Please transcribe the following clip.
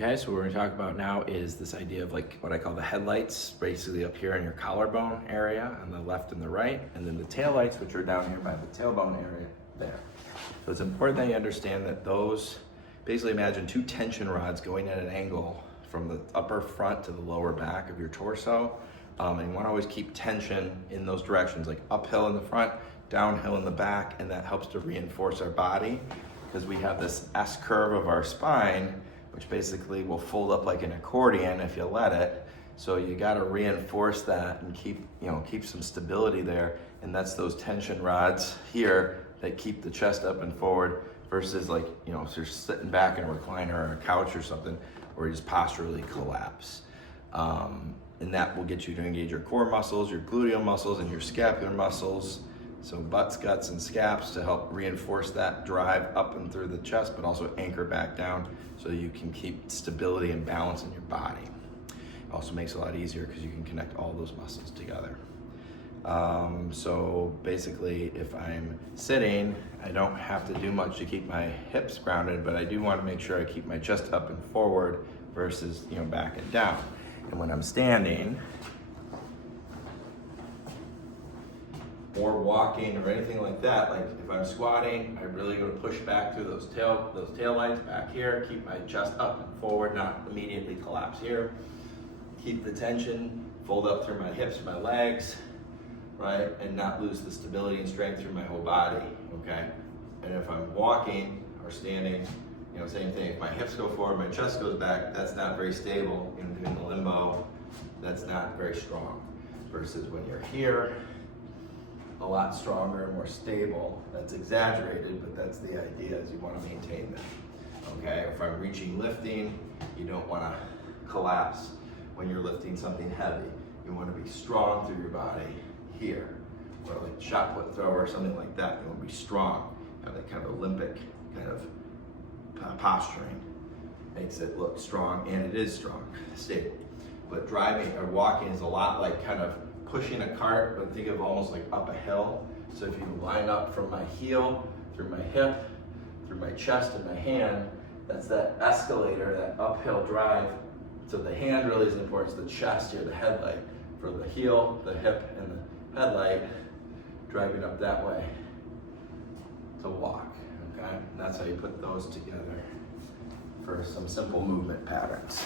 Okay, so what we're gonna talk about now is this idea of like what I call the headlights, basically up here in your collarbone area on the left and the right, and then the taillights, which are down here by the tailbone area there. So it's important that you understand that those, basically imagine two tension rods going at an angle from the upper front to the lower back of your torso. And you wanna always keep tension in those directions, like uphill in the front, downhill in the back, and that helps to reinforce our body because we have this S curve of our spine, which basically will fold up like an accordion if you let it. So you gotta reinforce that and keep some stability there. And that's those tension rods here that keep the chest up and forward versus like, if you're sitting back in a recliner or a couch or something where you just posturally collapse. And that will get you to engage your core muscles, your gluteal muscles, and your scapular muscles. So butts, guts, and scaps to help reinforce that drive up and through the chest, but also anchor back down so you can keep stability and balance in your body. It also makes it a lot easier because you can connect all those muscles together. So basically, if I'm sitting, I don't have to do much to keep my hips grounded, but I do want to make sure I keep my chest up and forward versus back and down. And when I'm standing, or walking or anything like that, like if I'm squatting, I really go to push back through those tail lights back here, keep my chest up and forward, not immediately collapse here. Keep the tension, fold up through my hips, my legs, right? And not lose the stability and strength through my whole body, okay? And if I'm walking or standing, same thing. If my hips go forward, my chest goes back, that's not very stable. Doing the limbo, that's not very strong. Versus when you're here, a lot stronger and more stable. That's exaggerated, but that's the idea, is you want to maintain that. Okay, if I'm lifting, you don't want to collapse when you're lifting something heavy. You want to be strong through your body here, or like shot put throw or something like that. You want to be strong, have that kind of Olympic kind of posturing. Makes it look strong, and it is strong, stable. But driving or walking is a lot like kind of pushing a cart, but think of almost like up a hill. So if you line up from my heel, through my hip, through my chest and my hand, that's that escalator, that uphill drive. So the hand really isn't important, it's the chest here, the headlight. For the heel, the hip, and the headlight, driving up that way to walk, okay? And that's how you put those together for some simple movement patterns.